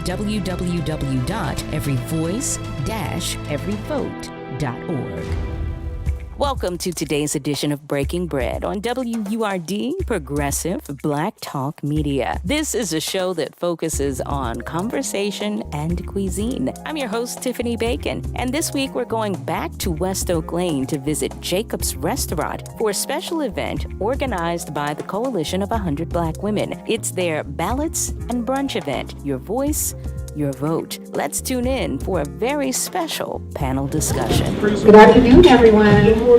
at www.everyvoice-everyvote.org. Welcome to today's edition of Breaking Bread on WURD Progressive Black Talk Media. This is a show that focuses on conversation and cuisine. I'm your host, Tiffany Bacon, and this week we're going back to West Oak Lane to visit Jacob's Restaurant for a special event organized by the Coalition of 100 Black Women. It's their Ballots and Brunch event. Your voice, your vote. Let's tune in for a very special panel discussion. Good afternoon, everyone.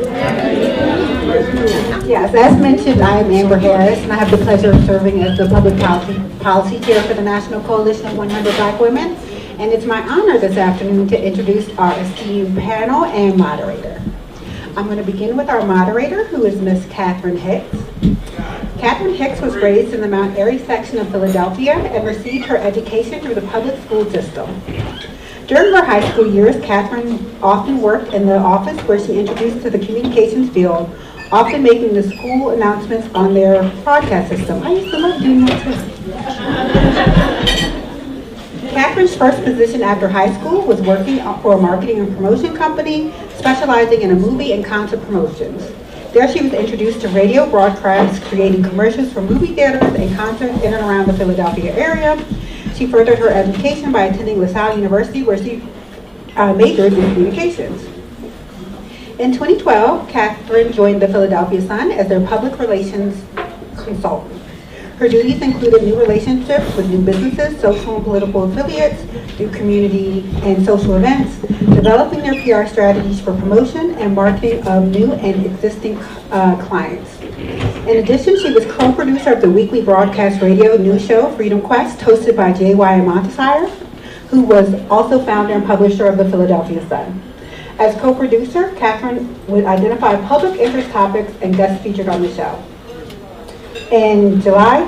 Yes, as mentioned, I am Amber Harris, and I have the pleasure of serving as the Public Policy Chair for the National Coalition of 100 Black Women. And it's my honor this afternoon to introduce our esteemed panel and moderator. I'm going to begin with our moderator, who is Miss Catherine Hicks. Catherine Hicks was raised in the Mount Airy section of Philadelphia and received her education through the public school system. During her high school years, Catherine often worked in the office where she introduced to the communications field, often making the school announcements on their broadcast system. I used to love doing that too. Catherine's first position after high school was working for a marketing and promotion company, specializing in movie and concert promotions. There she was introduced to radio broadcasts, creating commercials for movie theaters and concerts in and around the Philadelphia area. She furthered her education by attending LaSalle University, where she majored in communications. In 2012, Catherine joined the Philadelphia Sun as their public relations consultant. Her duties included new relationships with new businesses, social and political affiliates, through community and social events, developing their PR strategies for promotion and marketing of new and existing clients. In addition, she was co-producer of the weekly broadcast radio news show, Freedom Quest, hosted by J.Y. Montesire, who was also founder and publisher of the Philadelphia Sun. As co-producer, Catherine would identify public interest topics and guest featured on the show. On July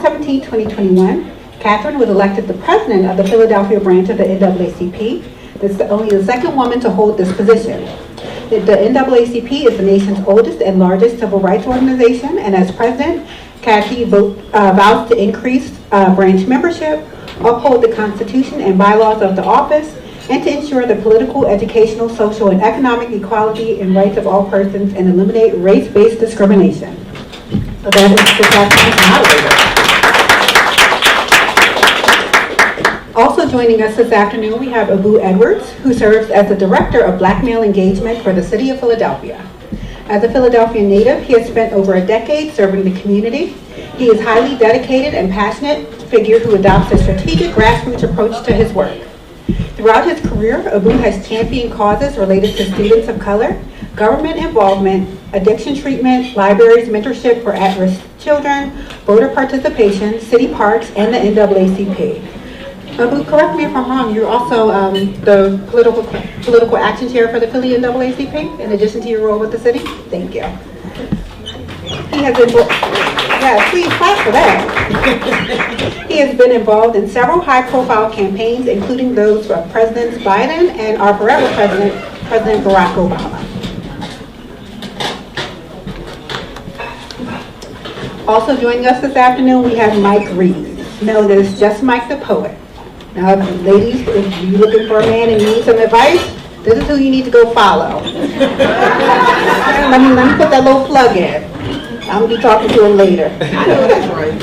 17, 2021, Catherine was elected the president of the Philadelphia branch of the NAACP. This is only the second woman to hold this position. The NAACP is the nation's oldest and largest civil rights organization, and as president, Cathy vows to increase branch membership, uphold the Constitution and bylaws of the office, and to ensure the political, educational, social, and economic equality and rights of all persons and eliminate race-based discrimination. So that is the Catherine moderator. Also joining us this afternoon, we have Abu Edwards, who serves as the Director of Black Male Engagement for the City of Philadelphia. As a Philadelphia native, he has spent over a decade serving the community. He is a highly dedicated and passionate figure who adopts a strategic grassroots approach to his work. Throughout his career, Abu has championed causes related to students of color, government involvement, addiction treatment, libraries, mentorship for at-risk children, voter participation, city parks, and the NAACP. Abu, correct me if I'm wrong, you're also the political action chair for the Philly NAACP, in addition to your role with the city? Thank you. He has been, please clap for that. He has been involved in several high-profile campaigns, including those of Presidents Biden and our forever president, President Barack Obama. Also joining us this afternoon, we have Mike Reed, known as Just Mike the Poet. Now, ladies, if you're looking for a man and you need some advice, this is who you need to go follow. let me put that little plug in. I'm going to be talking to him later. I know that's right.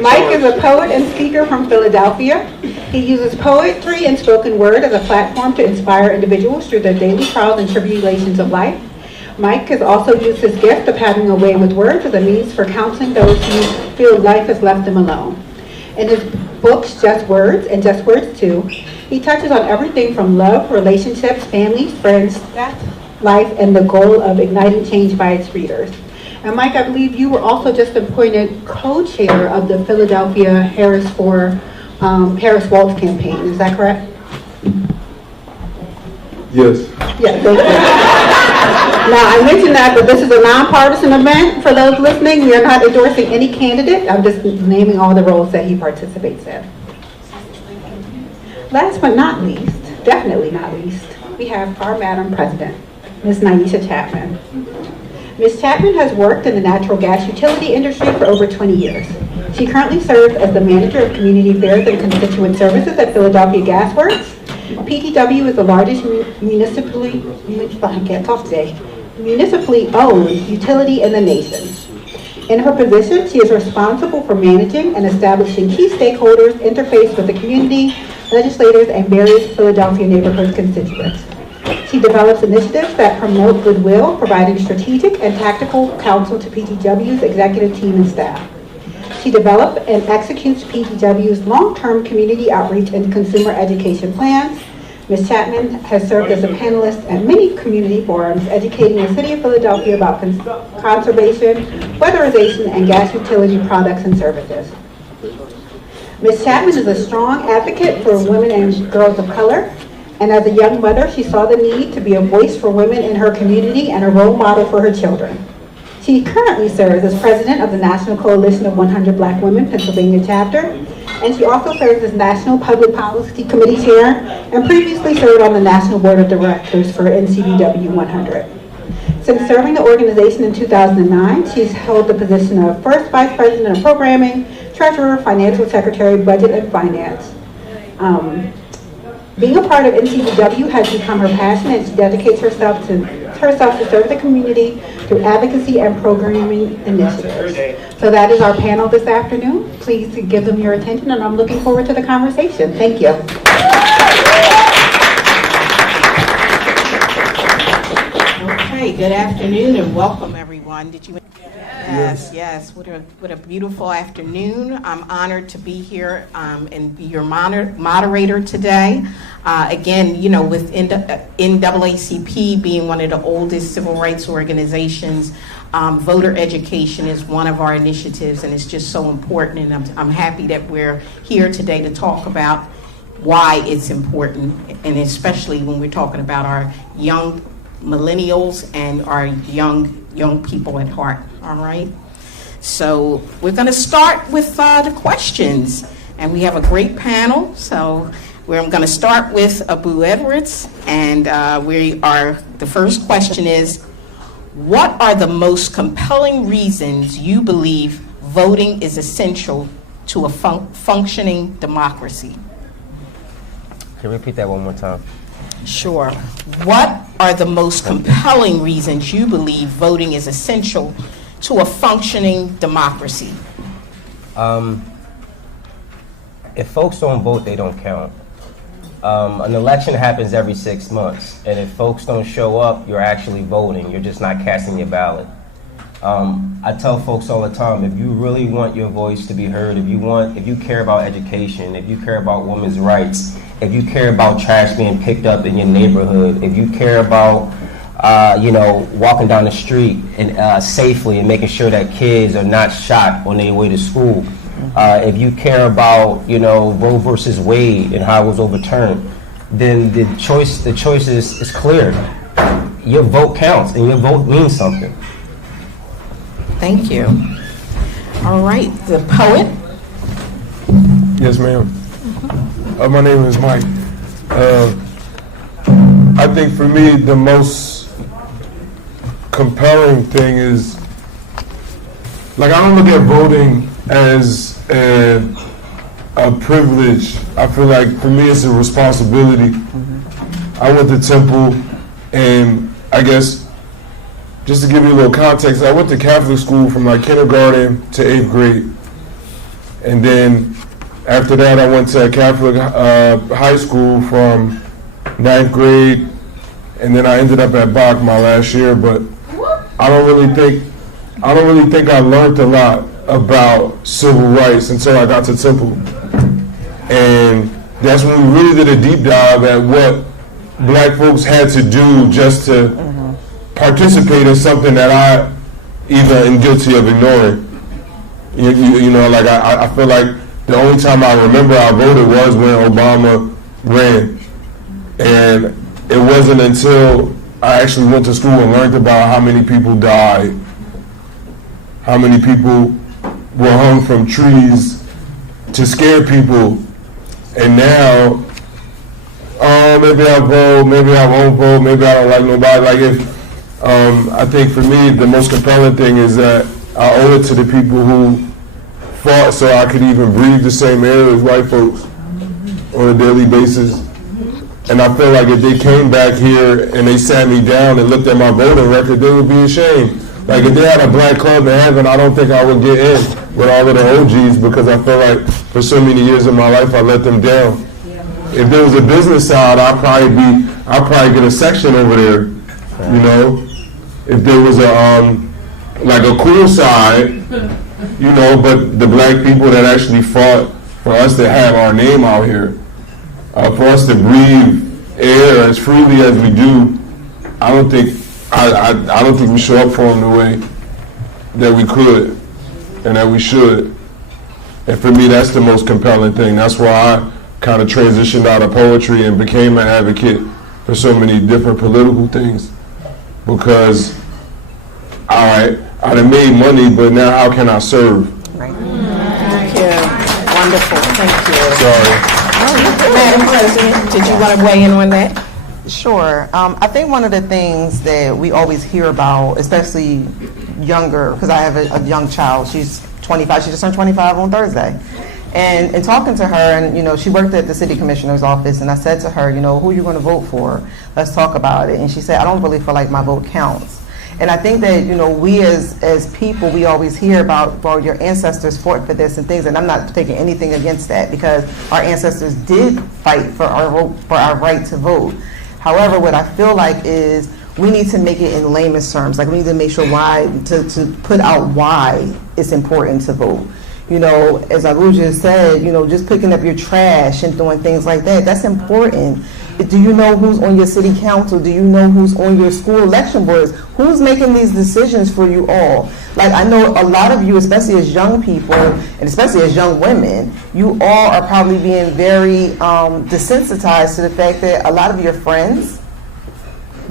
Mike is a poet and speaker from Philadelphia. He uses poetry and spoken word as a platform to inspire individuals through their daily trials and tribulations of life. Mike has also used his gift of having a way with words as a means for counseling those who feel life has left them alone. In his books, Just Words and Just Words 2, he touches on everything from love, relationships, families, friends, life, and the goal of igniting change by its readers. And Mike, I believe you were also just appointed co-chair of the Philadelphia Harris Waltz campaign. Is that correct? Yes. Yeah, thank you. Now, I mentioned that, but this is a nonpartisan event. For those listening, we are not endorsing any candidate. I'm just naming all the roles that he participates in. Last but not least, definitely not least, we have our Madam President, Ms. Nyesha Chapman. Ms. Chapman has worked in the natural gas utility industry for over 20 years. She currently serves as the Manager of Community Affairs and Constituent Services at Philadelphia Gas Works. PTW is the largest municipally owned utility in the nation. In her position, she is responsible for managing and establishing key stakeholders, interface with the community, legislators, and various Philadelphia neighborhood constituents. She develops initiatives that promote goodwill, providing strategic and tactical counsel to PTW's executive team and staff. She develops and executes PTW's long-term community outreach and consumer education plans. Ms. Chapman has served as a panelist at many community forums, educating the City of Philadelphia about conservation, weatherization, and gas utility products and services. Ms. Chapman is a strong advocate for women and girls of color, and as a young mother, she saw the need to be a voice for women in her community and a role model for her children. She currently serves as president of the National Coalition of 100 Black Women Pennsylvania chapter, and she also serves as National Public Policy Committee Chair and previously served on the National Board of Directors for NCBW 100. Since serving the organization in 2009, she's held the position of First Vice President of Programming, Treasurer, Financial Secretary, Budget, and Finance. Being a part of NCBW has become her passion, and she dedicates herself to serve the community through advocacy and programming initiatives. So that is our panel this afternoon. Please give them your attention, and I'm looking forward to the conversation. Thank you. Okay, good afternoon and welcome everyone. Did you? Yes. What a beautiful afternoon. I'm honored to be here and be your moderator today. Again, you know, with NAACP being one of the oldest civil rights organizations, voter education is one of our initiatives, and it's just so important. And I'm happy that we're here today to talk about why it's important, and especially when we're talking about our young millennials and our young people at heart. All right. So we're going to start with the questions, and we have a great panel. So I'm going to start with Abu Edwards, and the first question is, what are the most compelling reasons you believe voting is essential to a functioning democracy? Can you repeat that one more time? Sure. What are the most compelling reasons you believe voting is essential to a functioning democracy? If folks don't vote, they don't count. An election happens every 6 months, and if folks don't show up, you're actually voting. You're just not casting your ballot. I tell folks all the time, if you really want your voice to be heard, if you care about education, if you care about women's rights, if you care about trash being picked up in your neighborhood, if you care about walking down the street and safely and making sure that kids are not shot on their way to school, if you care about Roe versus Wade and how it was overturned, then the choice is clear. Your vote counts, and your vote means something. Thank you. All right, the poet. Yes, ma'am. My name is Mike. I think for me, the most compelling thing is, I don't look at voting as a privilege. I feel like for me, it's a responsibility. I went to Temple, and I guess, just to give you a little context, I went to Catholic school from kindergarten to 8th grade. And then after that, I went to Catholic high school from 9th grade. And then I ended up at Bach my last year. But I don't really think I learned a lot about civil rights until I got to Temple. And that's when we really did a deep dive at what black folks had to do just to participate in something that I either am guilty of ignoring. I feel like the only time I remember I voted was when Obama ran. And it wasn't until I actually went to school and learned about how many people died, how many people were hung from trees to scare people. And now, maybe I vote, maybe I won't vote, maybe I don't like nobody. I think for me, the most compelling thing is that I owe it to the people who fought so I could even breathe the same air as white folks on a daily basis. And I feel like if they came back here and they sat me down and looked at my voting record, they would be ashamed. Like if they had a black club in heaven, I don't think I would get in with all of the OGs because I feel like for so many years of my life I let them down. If there was a business side, I'd probably get a section over there, you know. If there was like a cool side, you know, but the black people that actually fought for us to have our name out here, for us to breathe air as freely as we do, I don't think we show up for them the way that we could and that we should. And for me, that's the most compelling thing. That's why I kind of transitioned out of poetry and became an advocate for so many different political things. Because, all right, I done made money, but now how can I serve? Right. Thank you. Wonderful. Thank you. Sorry. Madam President, did you want to weigh in on that? Sure. I think one of the things that we always hear about, especially younger, because I have a young child, she's 25, she just turned 25 on Thursday. And in talking to her, and you know, she worked at the city commissioner's office, and I said to her, you know, who are you going to vote for? Let's talk about it. And she said, I don't really feel like my vote counts. And I think that, you know, we as people, we always hear about, well, your ancestors fought for this and things, and I'm not taking anything against that because our ancestors did fight for our right to vote. However, what I feel like is we need to make it in layman's terms. Like we need to make sure to put out why it's important to vote. You know, as Aruja said, you know, just picking up your trash and doing things like that, that's important. Do you know who's on your city council? Do you know who's on your school election boards? Who's making these decisions for you all? Like I know a lot of you, especially as young people, and especially as young women, you all are probably being very desensitized to the fact that a lot of your friends,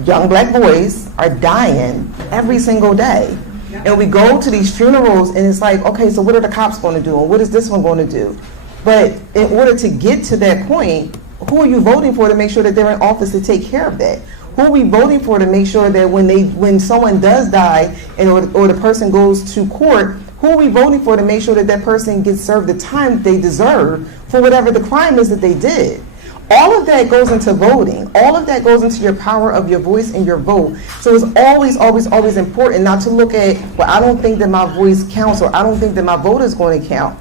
young black boys, are dying every single day. And we go to these funerals and it's like, okay, so what are the cops going to do? And what is this one going to do? But in order to get to that point, who are you voting for to make sure that they're in office to take care of that? Who are we voting for to make sure that when someone does die and or the person goes to court, who are we voting for to make sure that that person gets served the time they deserve for whatever the crime is that they did? All of that goes into voting. All of that goes into your power of your voice and your vote. So it's always, always, always important not to look at, well, I don't think that my voice counts or I don't think that my vote is going to count.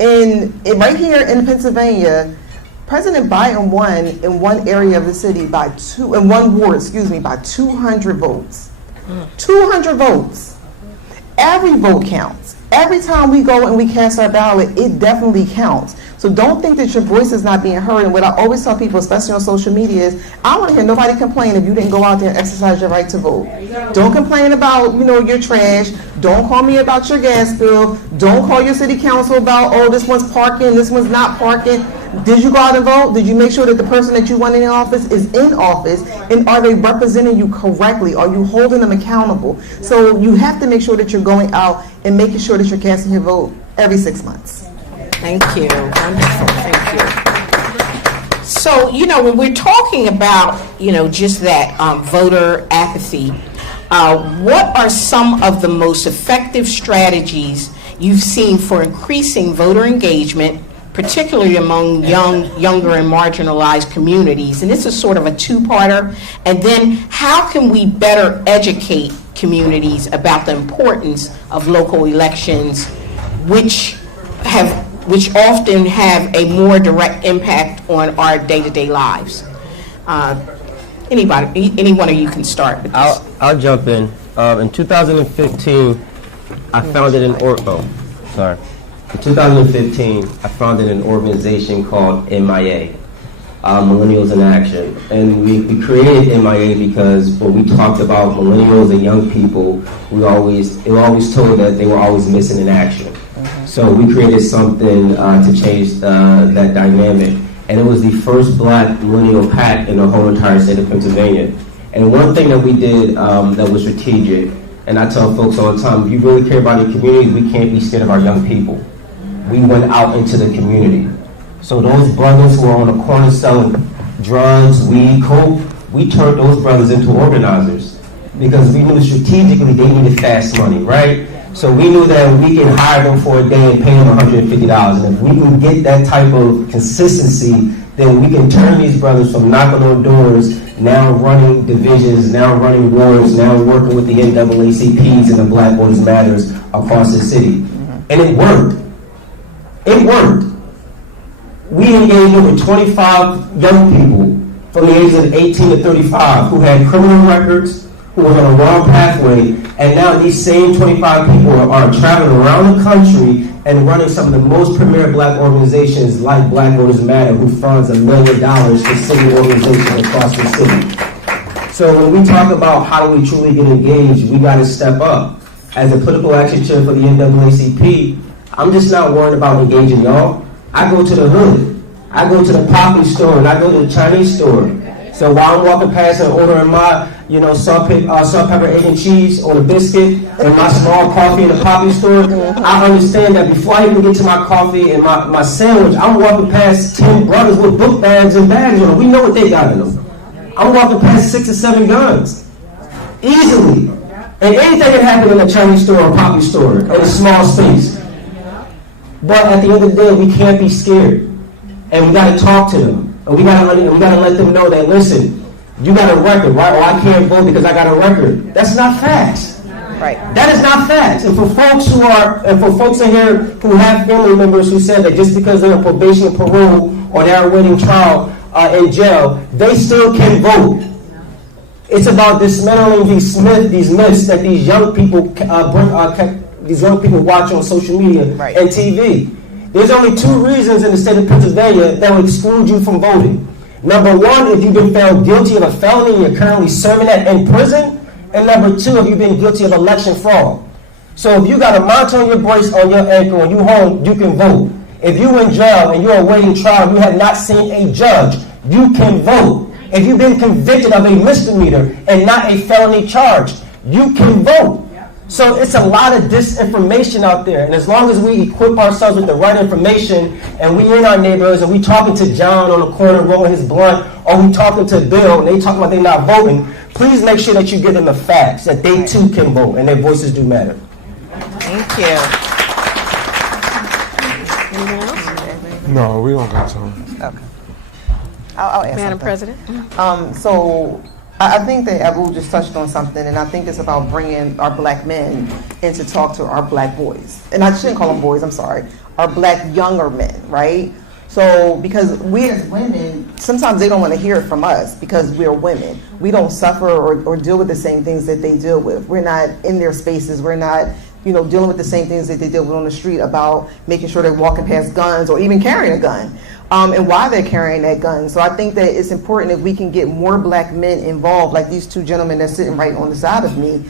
And right here in Pennsylvania, President Biden won in one area of the city by one ward, by 200 votes. 200 votes. Every vote counts. Every time we go and we cast our ballot, it definitely counts. So don't think that your voice is not being heard. And what I always tell people, especially on social media, is I don't want to hear nobody complain if you didn't go out there and exercise your right to vote. Don't complain about, your trash. Don't call me about your gas bill. Don't call your city council about, oh, this one's parking, this one's not parking. Did you go out and vote? Did you make sure that the person that you want in office is in office? And are they representing you correctly? Are you holding them accountable? So you have to make sure that you're going out and making sure that you're casting your vote every 6 months. Thank you. Wonderful. Thank you. So, when we're talking about, just that voter apathy, what are some of the most effective strategies you've seen for increasing voter engagement, particularly among younger and marginalized communities? And this is sort of a two-parter. And then how can we better educate communities about the importance of local elections, which often have a more direct impact on our day-to-day lives? Any one of you can start with this. I'll jump in. In 2015, I founded In 2015, I founded an organization called MIA, Millennials in Action. And we created MIA because when we talked about millennials and young people, they were always told that they were always missing in action. So we created something to change that dynamic. And it was the first black millennial PAC in the whole entire state of Pennsylvania. And one thing that we did that was strategic, and I tell folks all the time, if you really care about your community, we can't be scared of our young people. We went out into the community. So those brothers who are on the corner selling drugs, weed, coke, we turned those brothers into organizers because we knew strategically they needed fast money, right? So we knew that we can hire them for a day and pay them $150. And if we can get that type of consistency, then we can turn these brothers from knocking on doors, now running divisions, now running wards, now working with the NAACPs and the Black Voters Matters across the city. And it worked. It worked. We engaged over 25 young people from the ages of 18 to 35 who had criminal records, who were on a wrong pathway, and now these same 25 people are traveling around the country and running some of the most premier Black organizations like Black Voters Matter, who funds $1 million for city organizations across the city. So when we talk about how do we truly get engaged, we got to step up. As a political action chair for the NAACP, I'm just not worried about engaging y'all. I go to the hood. I go to the poppy store and I go to the Chinese store. So while I'm walking past and ordering my, salt, pepper, egg, and cheese on a biscuit and my small coffee in the poppy store, I understand that before I even get to my coffee and my sandwich, I'm walking past 10 brothers with book bags and bags on them. We know what they got in them. I'm walking past 6 or 7 guns. Easily. And anything can happen in a Chinese store or a poppy store in a small space. But at the end of the day, we can't be scared. And we got to talk to them. And we got to let them know that, listen, you got a record, right? Or I can't vote because I got a record. That's not facts. Right. That is not facts. And for folks in here who have family members who said that just because they're on probation or parole or they're awaiting trial in jail, they still can vote. It's about dismantling these myths that these young people watch on social media and TV. There's only 2 reasons in the state of Pennsylvania that will exclude you from voting. Number 1, if you've been found guilty of a felony and you're currently serving that in prison. And number 2, if you've been guilty of election fraud. So if you got a monitor on your brace on your ankle and you home, you can vote. If you in jail and you're awaiting trial and you have not seen a judge, you can vote. If you've been convicted of a misdemeanor and not a felony charge, you can vote. So it's a lot of disinformation out there. And as long as we equip ourselves with the right information and we in our neighborhoods and we talking to John on the corner rolling his blunt, or we talking to Bill and they talking about they not voting, please make sure that you give them the facts that they too can vote and their voices do matter. Thank you. Anyone else? No, we don't got time. Okay. I'll ask Madam something. President? So I think that Abu just touched on something, and I think it's about bringing our Black men in to talk to our Black boys. And I shouldn't call them boys, I'm sorry. Our Black younger men, right? So, because we as women, sometimes they don't want to hear it from us because we're women. We don't suffer or deal with the same things that they deal with. We're not in their spaces. We're not, dealing with the same things that they deal with on the street about making sure they're walking past guns or even carrying a gun. And why they're carrying that gun. So I think that it's important if we can get more Black men involved, like these 2 gentlemen that's sitting right on the side of me,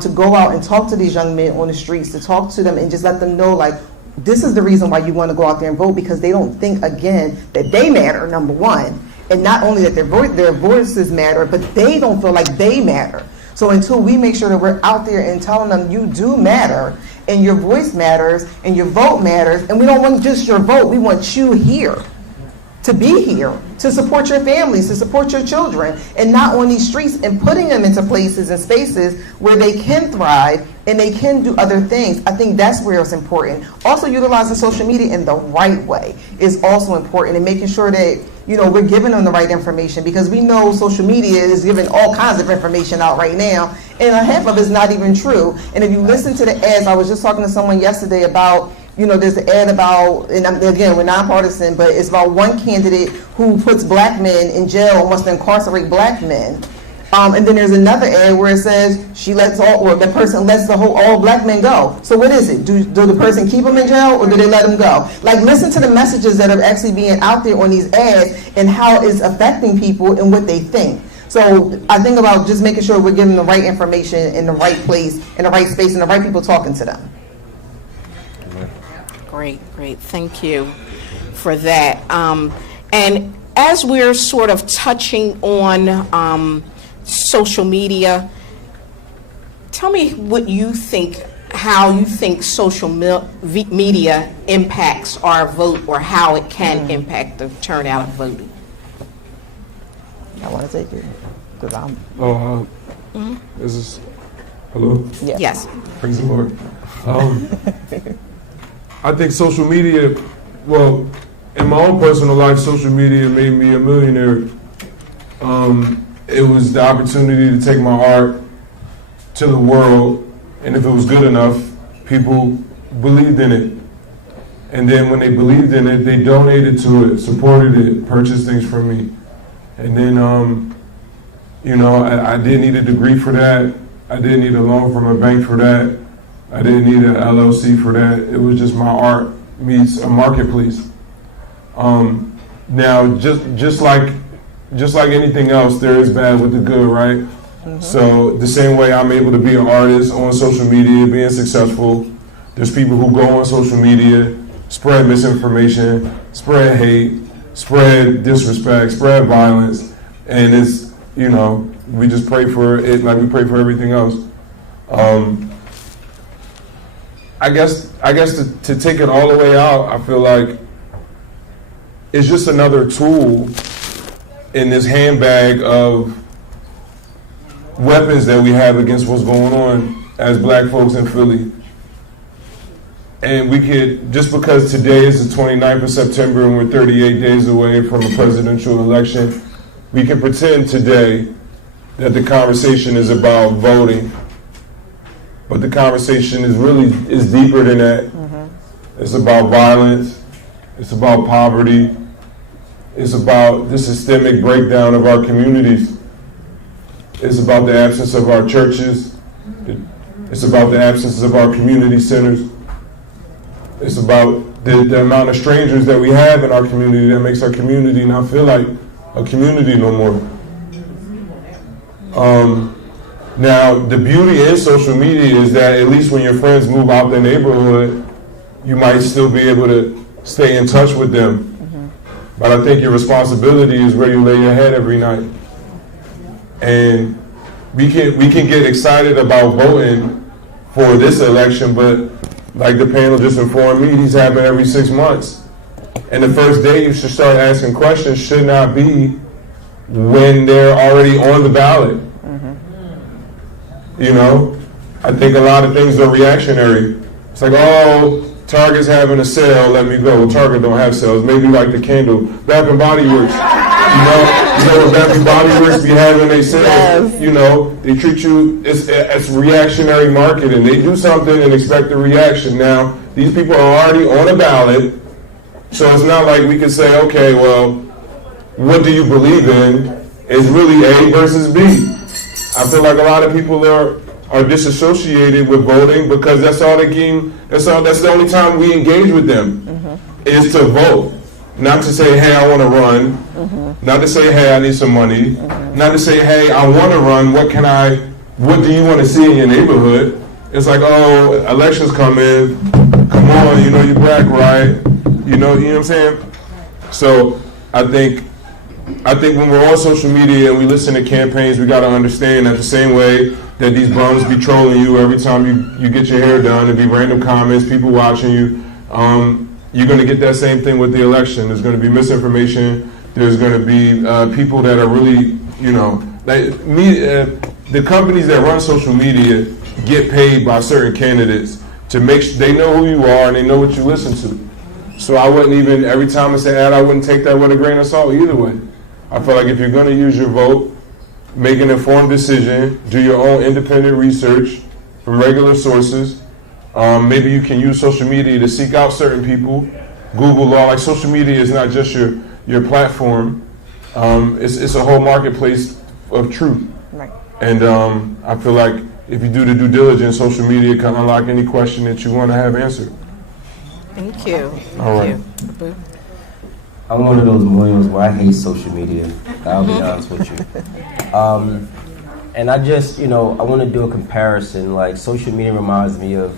to go out and talk to these young men on the streets, to talk to them and just let them know, like, this is the reason why you want to go out there and vote, because they don't think, again, that they matter, number 1. And not only that their voices matter, but they don't feel like they matter. So until we make sure that we're out there and telling them you do matter, and your voice matters, and your vote matters, and we don't want just your vote, we want you here. To be here, to support your families, to support your children, and not on these streets, and putting them into places and spaces where they can thrive and they can do other things. I think that's where it's important. Also, utilizing social media in the right way is also important, and making sure that we're giving them the right information, because we know social media is giving all kinds of information out right now, and half of it's not even true. And if you listen to the ads, I was just talking to someone yesterday about, there's an ad about, and again, we're nonpartisan, but it's about one candidate who puts Black men in jail and wants to incarcerate Black men. And then there's another ad where it says the person lets all Black men go. So what is it? Do the person keep them in jail, or do they let them go? Like, listen to the messages that are actually being out there on these ads and how it's affecting people and what they think. So I think about just making sure we're giving the right information in the right place, in the right space, and the right people talking to them. Great. Thank you for that. And as we're sort of touching on social media, tell me what you think, how you think social media impacts our vote, or how it can impact the turnout of voting. I want to take it because I'm. Is this? Hello? Yes. Praise the Lord. I think social media, well, in my own personal life, social media made me a millionaire. It was the opportunity to take my art to the world, and if it was good enough, people believed in it. And then when they believed in it, they donated to it, supported it, purchased things from me. And then, I didn't need a degree for that. I didn't need a loan from a bank for that. I didn't need an LLC for that. It was just my art meets a marketplace. Now, just like anything else, there is bad with the good, right? So the same way I'm able to be an artist on social media, being successful, there's people who go on social media, spread misinformation, spread hate, spread disrespect, spread violence, and it's, we just pray for it like we pray for everything else. I guess to take it all the way out, I feel like it's just another tool in this handbag of weapons that we have against what's going on as black folks in Philly. And we could, just because today is the 29th of September and we're 38 days away from a presidential election, we can pretend today that the conversation is about voting. But the conversation is deeper than that. It's about violence. It's about poverty. It's about the systemic breakdown of our communities. It's about the absence of our churches. It's about the absence of our community centers. It's about the amount of strangers that we have in our community that makes our community not feel like a community no more. Now, the beauty in social media is that at least when your friends move out the neighborhood, you might still be able to stay in touch with them. But I think your responsibility is where you lay your head every night. And we can get excited about voting for this election, but like the panel just informed me, these happen every 6 months. And the first day you should start asking questions should not be when they're already on the ballot. I think a lot of things are reactionary. It's like, oh, Target's having a sale, let me go. Well, Target don't have sales. Maybe like the candle. Bath and Body Works. You know what Bath and Body Works be having they sales. They treat you, it's reactionary marketing. They do something and expect a reaction. Now, these people are already on a ballot, so it's not like we can say, okay, well, what do you believe in? It's really A versus B. I feel like a lot of people are disassociated with voting because that's the only time we engage with them is to vote. Not to say, hey, I want to run. Not to say, hey, I need some money. Not to say, hey, I want to run. What do you want to see in your neighborhood? It's like, oh, elections come in. Come on, you're black, right? You know what I'm saying? So I think when we're on social media and we listen to campaigns, we got to understand that the same way that these bums be trolling you every time you get your hair done, and be random comments, people watching you, you're going to get that same thing with the election. There's going to be misinformation. There's going to be people that are really, the companies that run social media get paid by certain candidates to make sure they know who you are and they know what you listen to. So I wouldn't even, every time it's an ad, I wouldn't take that with a grain of salt either way. I feel like if you're going to use your vote, make an informed decision, do your own independent research from regular sources. Maybe you can use social media to seek out certain people. Google law, like social media is not just your platform. It's a whole marketplace of truth. Right. And I feel like if you do the due diligence, social media can unlock any question that you want to have answered. Thank you. All right. Thank you. I'm one of those millennials where I hate social media. I'll be honest with you. And I just, I want to do a comparison. Like, social media reminds me of,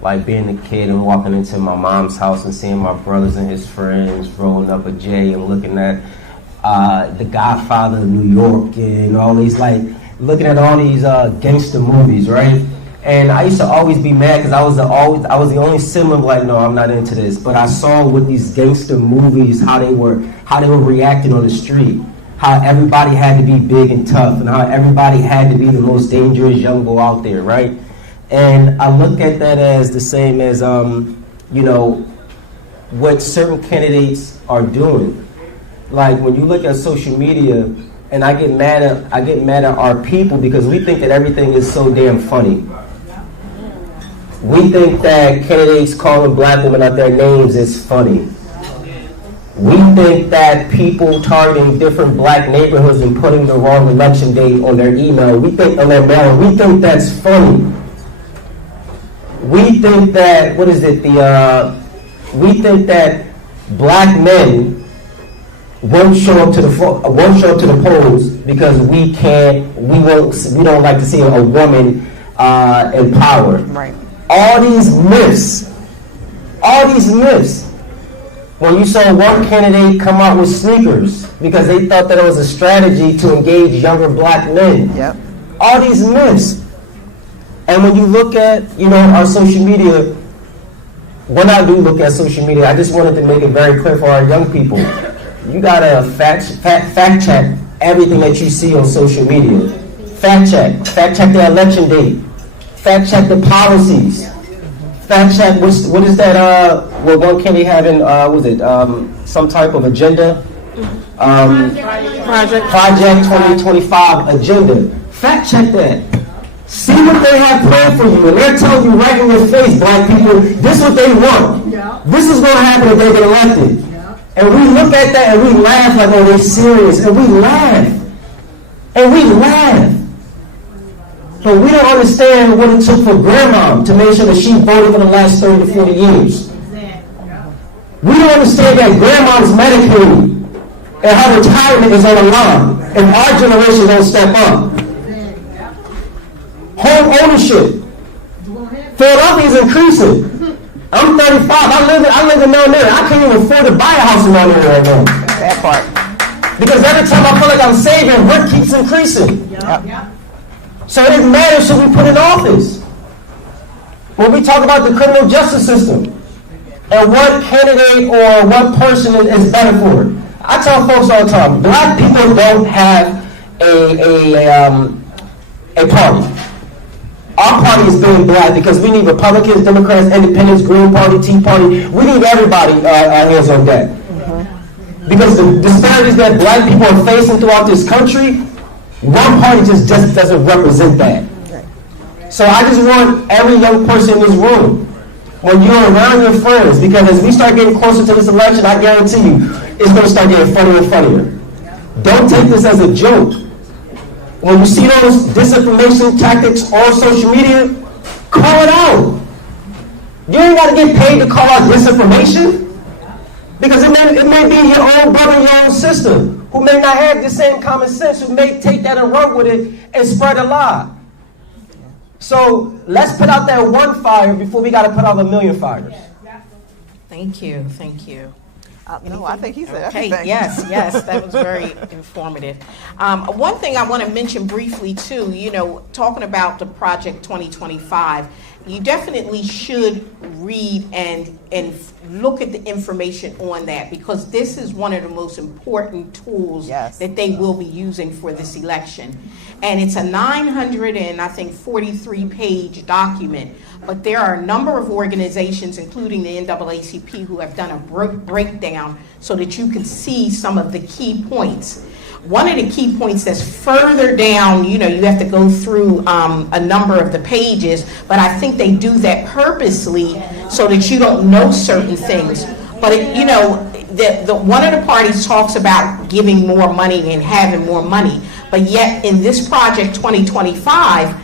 like, being a kid and walking into my mom's house and seeing my brothers and his friends rolling up a J and looking at The Godfather of New York and all these, like, looking at all these gangster movies, right? And I used to always be mad because I was the only sibling like, no, I'm not into this. But I saw with these gangster movies how they were reacting on the street, how everybody had to be big and tough and how everybody had to be the most dangerous young boy out there, right? And I look at that as the same as, what certain candidates are doing. Like when you look at social media, and I get mad at our people because we think that everything is so damn funny. We think that candidates calling black women out their names is funny. We think that people targeting different black neighborhoods and putting the wrong election date on their email, we think that's funny. We think that, we think that black men won't show up to the polls because we don't like to see a woman in power. Right. All these myths. When you saw one candidate come out with sneakers because they thought that it was a strategy to engage younger black men. Yep. All these myths. And when you look at, our social media, when I do look at social media, I just wanted to make it very clear for our young people. You gotta fact check everything that you see on social media. Fact check the election date. Fact check the policies. Fact check what is that? What one candidate having? Some type of agenda? Project 2025 agenda. Fact check that. See what they have planned for you, and they're telling you right in your face, black people, this is what they want. Yeah. This is going to happen if they get elected. Yeah. And we look at that and we laugh like, oh, they're serious, and we laugh. But we don't understand what it took for grandma to make sure that she voted for the last 30 to 40 years. We don't understand that grandma's Medicaid and her retirement is on the line, and our generation don't step up. Home ownership. Philadelphia is increasing. I'm 35. I live in Mount Airy. I can't even afford to buy a house in Mount Airy right now. That part. Because every time I feel like I'm saving, rent keeps increasing. Yep. So it doesn't matter who we put in office. When we talk about the criminal justice system and what candidate or what person is better for it, I tell folks all the time, black people don't have a party. Our party is being black because we need Republicans, Democrats, Independents, Green Party, Tea Party. We need everybody hands on deck. Mm-hmm. Because the disparities that black people are facing throughout this country, one party just doesn't represent that. So I just want every young person in this room, when you're around your friends, because as we start getting closer to this election, I guarantee you, it's going to start getting funnier and funnier. Don't take this as a joke. When you see those disinformation tactics on social media, call it out. You ain't got to get paid to call out disinformation. Because it may be your own brother, your own sister, who may not have the same common sense, who may take that and run with it and spread a lie. So let's put out that one fire before we got to put out a million fires. Thank you. No, I think he said okay, everything. yes, that was very informative. One thing I want to mention briefly too, talking about the Project 2025, you definitely should read and look at the information on that, because this is one of the most important tools that they will be using for this election. And it's a 943-page document, but there are a number of organizations, including the NAACP, who have done a breakdown so that you can see some of the key points. One of the key points that's further down, you have to go through a number of the pages, but I think they do that purposely so that you don't know certain things. But, one of the parties talks about giving more money and having more money, but yet in this Project 2025,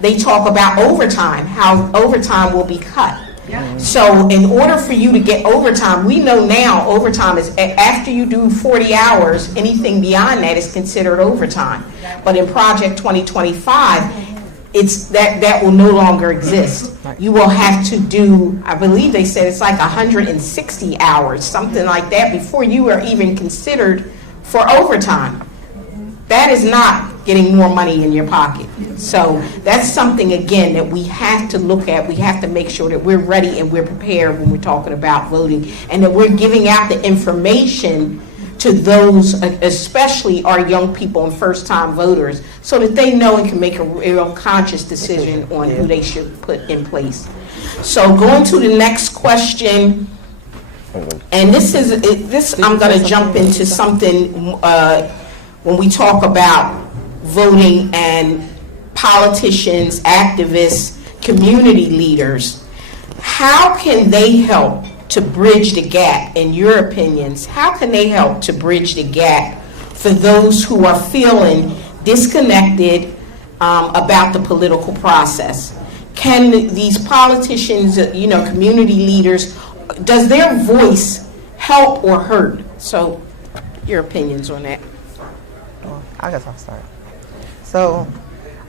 they talk about overtime, how overtime will be cut. So in order for you to get overtime, we know now overtime is after you do 40 hours, anything beyond that is considered overtime. But in Project 2025, it's that will no longer exist. You will have to do, I believe they said it's like 160 hours, something like that, before you are even considered for overtime. That is not getting more money in your pocket. So that's something, again, that we have to look at. We have to make sure that we're ready and we're prepared when we're talking about voting, and that we're giving out the information to those, especially our young people and first-time voters, so that they know and can make a real conscious decision on who they should put in place. So going to the next question, and this I'm going to jump into something when we talk about voting and politicians, activists, community leaders. How can they help to bridge the gap, in your opinions? How can they help to bridge the gap for those who are feeling disconnected about the political process? Can these politicians, community leaders, does their voice help or hurt? So, your opinions on that? I guess I'll start. So,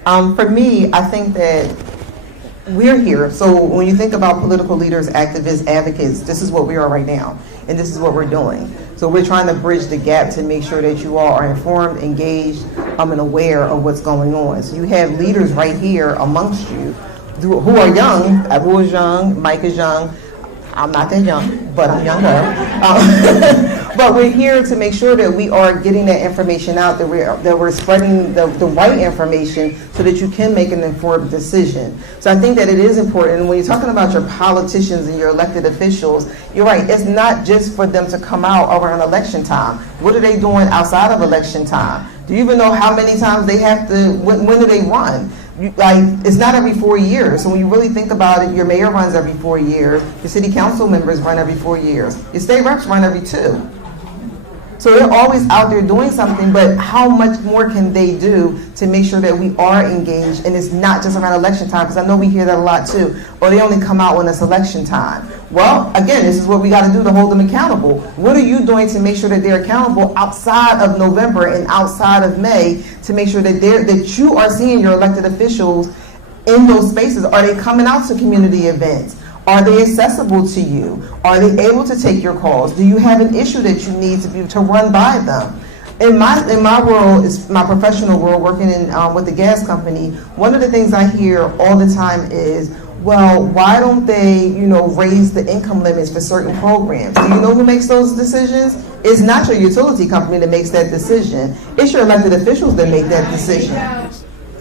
for me, I think that we're here. So when you think about political leaders, activists, advocates, this is what we are right now, and this is what we're doing. So we're trying to bridge the gap to make sure that you all are informed, engaged, and aware of what's going on. So you have leaders right here amongst you who are young. Abu is young, Mike is young. I'm not that young, but I'm younger. But we're here to make sure that we are getting that information out, that we're spreading the right information so that you can make an informed decision. So I think that it is important. When you're talking about your politicians and your elected officials, you're right, it's not just for them to come out around election time. What are they doing outside of election time? Do you even know how many times they have to, when do they run? It's not every 4 years. So when you really think about it, your mayor runs every 4 years, your city council members run every 4 years, your state reps run every 2. So they're always out there doing something, but how much more can they do to make sure that we are engaged and it's not just around election time? Because I know we hear that a lot too. Or they only come out when it's election time. Well, again, this is what we got to do to hold them accountable. What are you doing to make sure that they're accountable outside of November and outside of May to make sure that that you are seeing your elected officials in those spaces? Are they coming out to community events? Are they accessible to you? Are they able to take your calls? Do you have an issue that you need to run by them? In my world, is my professional world, working in with the gas company, one of the things I hear all the time is, well, why don't they, raise the income limits for certain programs? Do you know who makes those decisions? It's not your utility company that makes that decision. It's your elected officials that make that decision.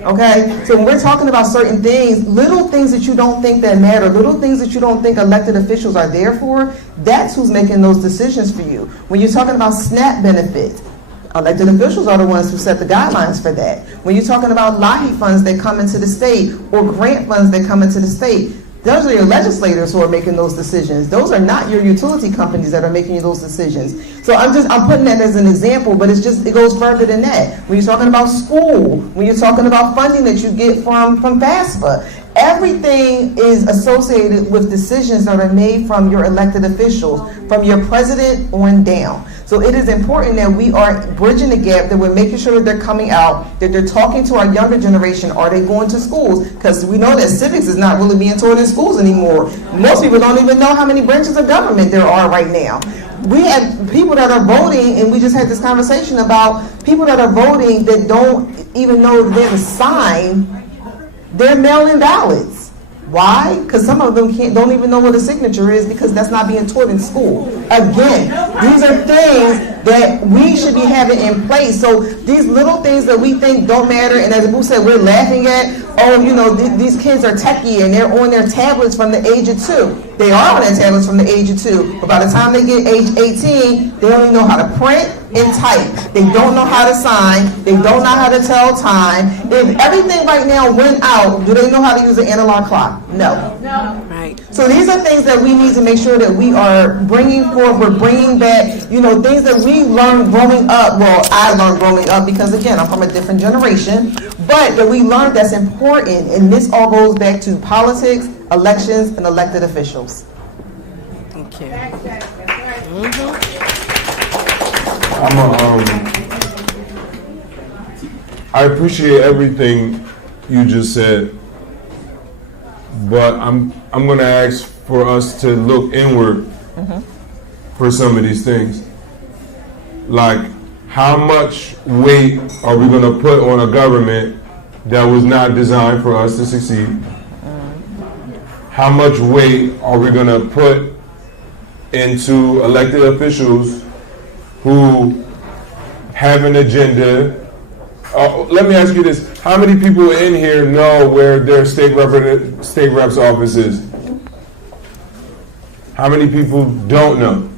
Okay, so when we're talking about certain things, little things that you don't think that matter, little things that you don't think elected officials are there for, that's who's making those decisions for you. When you're talking about SNAP benefits, elected officials are the ones who set the guidelines for that. When you're talking about LAHI funds that come into the state or grant funds that come into the state, those are your legislators who are making those decisions. Those are not your utility companies that are making those decisions. So I'm putting that as an example, but it goes further than that. When you're talking about school, when you're talking about funding that you get from FAFSA, everything is associated with decisions that are made from your elected officials, from your president on down. So it is important that we are bridging the gap, that we're making sure that they're coming out, that they're talking to our younger generation. Are they going to schools? Because we know that civics is not really being taught in schools anymore. Most people don't even know how many branches of government there are right now. We have people that are voting, and we just had this conversation about people that are voting that don't even know they have a sign. They're mail-in ballots. Why? Because some of them don't even know what a signature is because that's not being taught in school. Again, these are things that we should be having in place. So these little things that we think don't matter, and as Abu said, we're laughing at, these kids are techie and they're on their tablets from the age of 2. They are on their tablets from the age of 2, but by the time they get age 18, they only know how to print and type. They don't know how to sign. They don't know how to tell time. If everything right now went out, do they know how to use an analog clock? No. Right. So these are things that we need to make sure that we are bringing forward, we're bringing back, things that we learned growing up. Well, I learned growing up because, again, I'm from a different generation, but that we learned that's important. And this all goes back to politics, elections, and elected officials. Thank you. I appreciate everything you just said, but I'm going to ask for us to look inward for some of these things. Like, how much weight are we going to put on a government that was not designed for us to succeed? How much weight are we going to put into elected officials who have an agenda. Let me ask you this. How many people in here know where their state rep's office is? How many people don't know?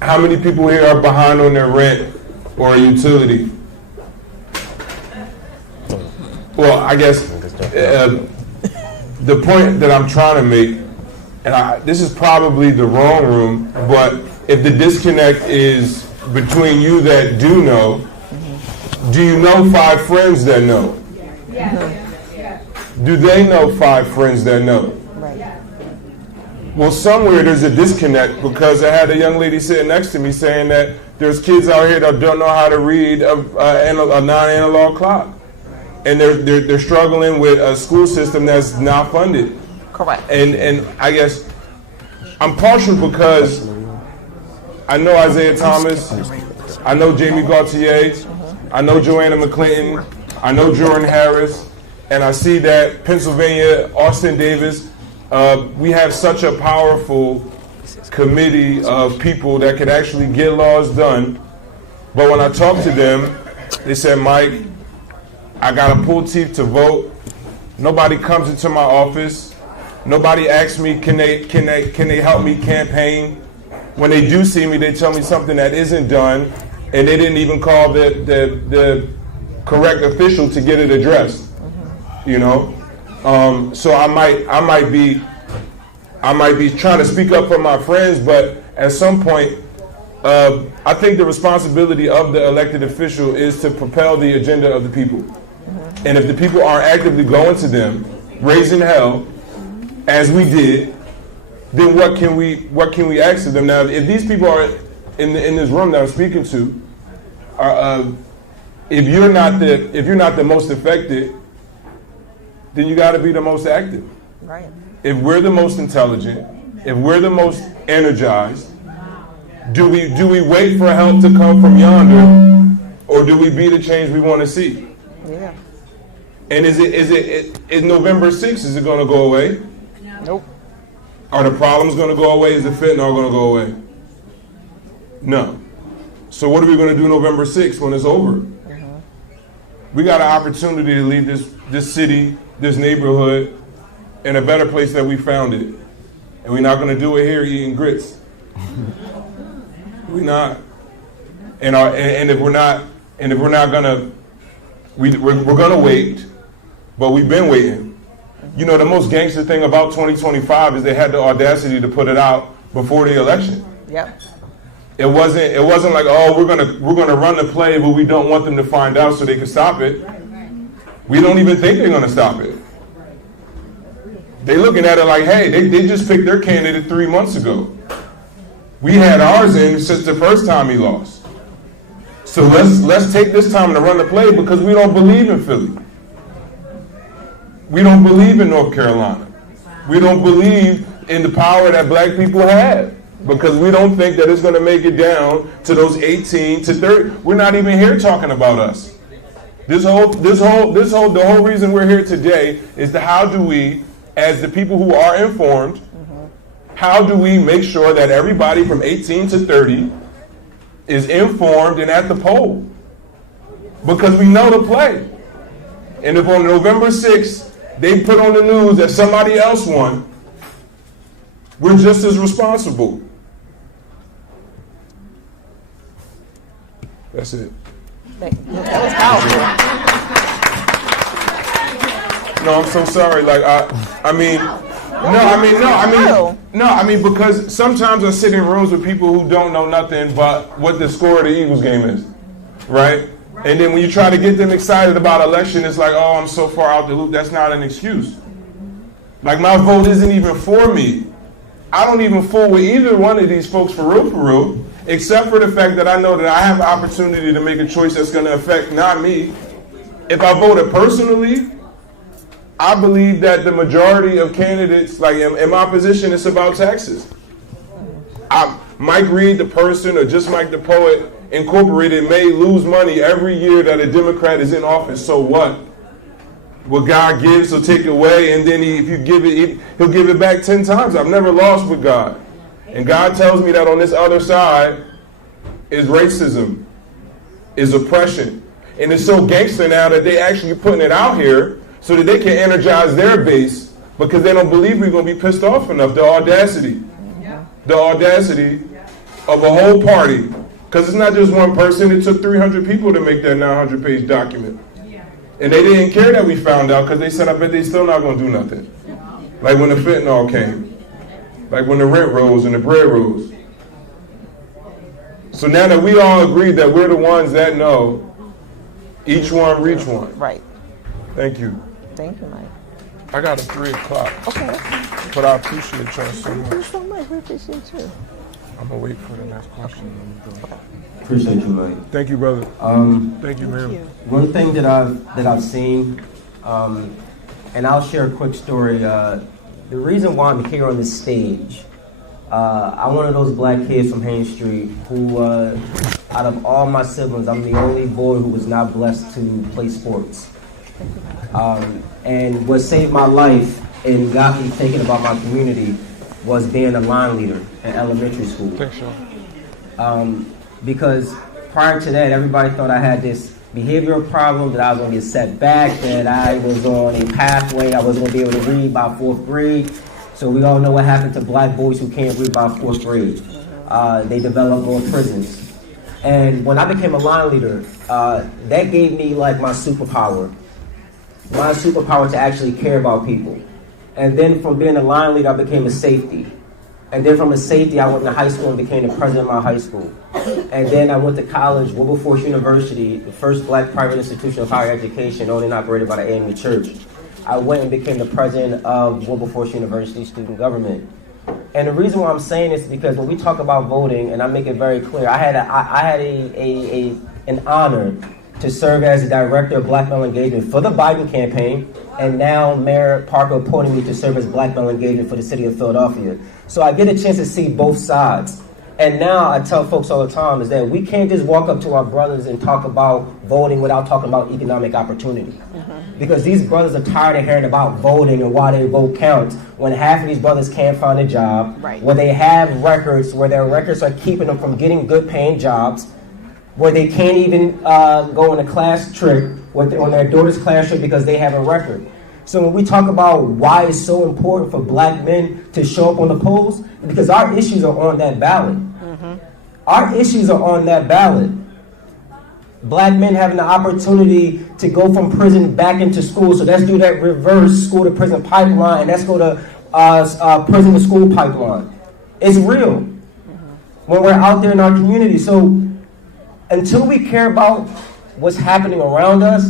How many people here are behind on their rent or utility? Well, I guess the point that I'm trying to make, and this is probably the wrong room, but if the disconnect is between you that do know, do you know 5 friends that know? Do they know 5 friends that know? Well, somewhere there's a disconnect, because I had a young lady sitting next to me saying that there's kids out here that don't know how to read a non-analog clock. And they're struggling with a school system that's not funded. Correct. And I guess I'm partial because I know Isaiah Thomas, I know Jamie Gaultier, I know Joanna McClinton, I know Jordan Harris, and I see that Pennsylvania, Austin Davis, we have such a powerful committee of people that could actually get laws done. But when I talk to them, they said, Mike, I got to pull teeth to vote. Nobody comes into my office. Nobody asks me, can they help me campaign? When they do see me, they tell me something that isn't done, and they didn't even call the correct official to get it addressed. You know, so I might be trying to speak up for my friends, but at some point, I think the responsibility of the elected official is to propel the agenda of the people. And if the people aren't actively going to them, raising hell, as we did, then what can we ask of them? Now, if these people are in this room that I'm speaking to, if you're not the most affected, then you got to be the most active. Right. If we're the most intelligent, if we're the most energized, do we wait for help to come from yonder, or do we be the change we want to see? Yeah. And is November 6th, is it going to go away? Nope. Are the problems going to go away? Is the fentanyl going to go away? No. So what are we going to do November 6th when it's over? We got an opportunity to leave this city, this neighborhood, in a better place that we found it. And we're not going to do it here eating grits. We're not. And if we're not gonna, we're gonna wait. But we've been waiting. You know, the most gangster thing about 2025 is they had the audacity to put it out before the election. Yep. It wasn't like, oh, we're gonna run the play, but we don't want them to find out so they can stop it. We don't even think they're gonna stop it. They looking at it like, hey, they just picked their candidate 3 months ago. We had ours in since the first time he lost. So let's take this time to run the play, because we don't believe in Philly. We don't believe in North Carolina. We don't believe in the power that black people have, because we don't think that it's going to make it down to those 18 to 30. We're not even here talking about us. The whole reason we're here today is how do we, as the people who are informed, how do we make sure that everybody from 18 to 30 is informed and at the poll? Because we know the play. And if on November 6th, they put on the news that somebody else won, we're just as responsible. That's it. That was powerful. No, I'm so sorry. Like, because sometimes I sit in rooms with people who don't know nothing but what the score of the Eagles game is, right? And then when you try to get them excited about election, it's like, oh, I'm so far out the loop. That's not an excuse. Like, my vote isn't even for me. I don't even fool with either one of these folks for real, except for the fact that I know that I have an opportunity to make a choice that's going to affect not me. If I voted personally, I believe that the majority of candidates, like in my position, it's about taxes. Mike Reed, the person, or just Mike the Poet Incorporated may lose money every year that a Democrat is in office. So what? What God gives, he'll take away, and then if you give it, he'll give it back 10 times. I've never lost with God. And God tells me that on this other side is racism, is oppression. And it's so gangster now that they actually putting it out here so that they can energize their base because they don't believe we're going to be pissed off enough. The audacity of a whole party. Because it's not just one person. It took 300 people to make that 900-page document. And they didn't care that we found out because they said, I bet they still not going to do nothing. Like when the fentanyl came. Like when the rent rose and the bread rose. So now that we all agree that we're the ones that know, each one reach one. Right. Thank you. Thank you, Mike. I got a 3 o'clock. Okay. But I appreciate y'all so Thank you much. so much. We appreciate you. I'm going to wait for the next question. Appreciate you, Mike. Thank you, brother. Thank you, ma'am. One thing that I've seen, and I'll share a quick story. The reason why I'm here on this stage, I'm one of those black kids from Haines Street who, out of all my siblings, I'm the only boy who was not blessed to play sports. And what saved my life and got me thinking about my community was being a line leader in elementary school. Thanks, Sean. Because prior to that, everybody thought I had this behavioral problem, that I was going to get set back, that I was on a pathway, I wasn't going to be able to read by 4th grade. So we all know what happened to black boys who can't read by 4th grade. They develop more prisons. And when I became a line leader, that gave me like my superpower to actually care about people. And then from being a line leader, I became a safety. And then from a safety, I went to high school and became the president of my high school. And then I went to college, Wilberforce University, the first black private institution of higher education, owned and operated by the AME Church. I went and became the president of Wilberforce University Student Government. And the reason why I'm saying this is because when we talk about voting, and I make it very clear, I had an honor to serve as the director of Black Male Engagement for the Biden campaign, and now Mayor Parker appointed me to serve as Black Male Engagement for the city of Philadelphia. So I get a chance to see both sides. And now I tell folks all the time is that we can't just walk up to our brothers and talk about voting without talking about economic opportunity. Because these brothers are tired of hearing about voting and why their vote counts when half of these brothers can't find a job, where they have records, where their records are keeping them from getting good paying jobs, where they can't even go on a class trip, on their daughter's class trip because they have a record. So when we talk about why it's so important for black men to show up on the polls, because our issues are on that ballot. Our issues are on that ballot. Black men having the opportunity to go from prison back into school. So let's do that reverse school to prison pipeline, and let's go to prison to school pipeline. It's real when we're out there in our community. So until we care about what's happening around us,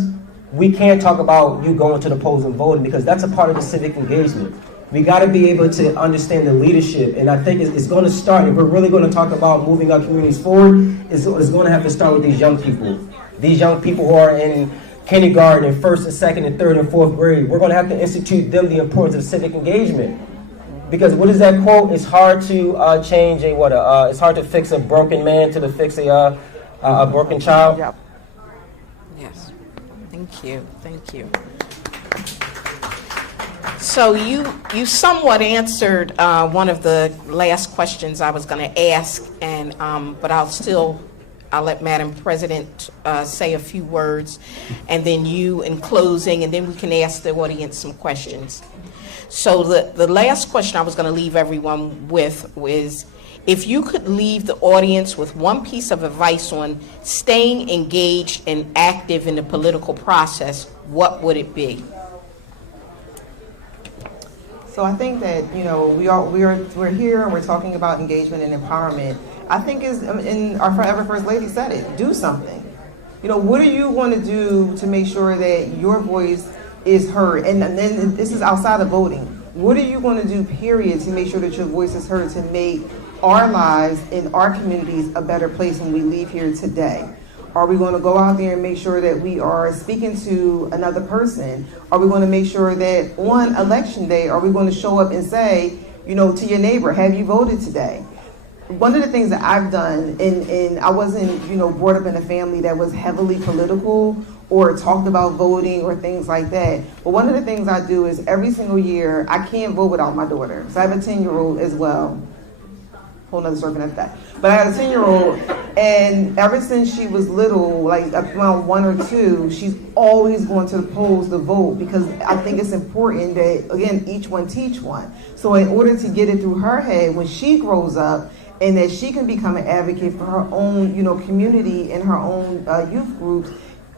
we can't talk about you going to the polls and voting, because that's a part of the civic engagement. We got to be able to understand the leadership, and I think it's going to start, if we're really going to talk about moving our communities forward, it's going to have to start with these young people. These young people who are in kindergarten and 1st and 2nd and 3rd and 4th grade. We're going to have to institute them the importance of civic engagement. Because what is that quote? It's hard to it's hard to fix a broken man to fix a broken child. Yep. Yes. Thank you. Thank you. So you somewhat answered one of the last questions I was going to ask, and but I'll let Madam President say a few words, and then you in closing, and then we can ask the audience some questions. So the last question I was going to leave everyone with was, if you could leave the audience with one piece of advice on staying engaged and active in the political process, what would it be? So I think that, we're here and we're talking about engagement and empowerment. I think and our forever First Lady said it, do something. What are you going to do to make sure that your voice is heard? And then this is outside of voting. What are you going to do, period, to make sure that your voice is heard, to make our lives in our communities a better place when we leave here today? Are we going to go out there and make sure that we are speaking to another person? Are we going to make sure that on election day, are we going to show up and say, to your neighbor, have you voted today? One of the things that I've done, and I wasn't, brought up in a family that was heavily political or talked about voting or things like that. But one of the things I do is every single year, I can't vote without my daughter. So I have a 10-year-old as well. whole nother story for another day. But I got a 10-year-old, and ever since she was little, like around 1 or 2, she's always going to the polls to vote, because I think it's important that, again, each one teach one. So in order to get it through her head when she grows up, and that she can become an advocate for her own, community and her own youth groups,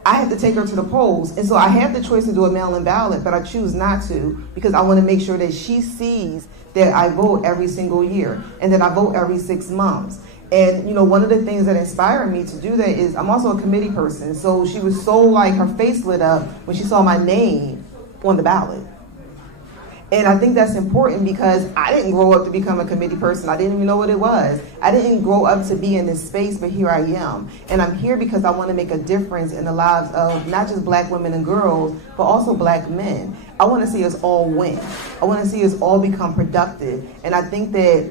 I have to take her to the polls. And so I have the choice to do a mail-in ballot, but I choose not to, because I want to make sure that she sees that I vote every single year and that I vote every 6 months. And one of the things that inspired me to do that is I'm also a committee person. So she was so like, her face lit up when she saw my name on the ballot. And I think that's important, because I didn't grow up to become a committee person. I didn't even know what it was. I didn't grow up to be in this space, but here I am. And I'm here because I want to make a difference in the lives of not just black women and girls, but also black men. I want to see us all win. I want to see us all become productive. And I think that,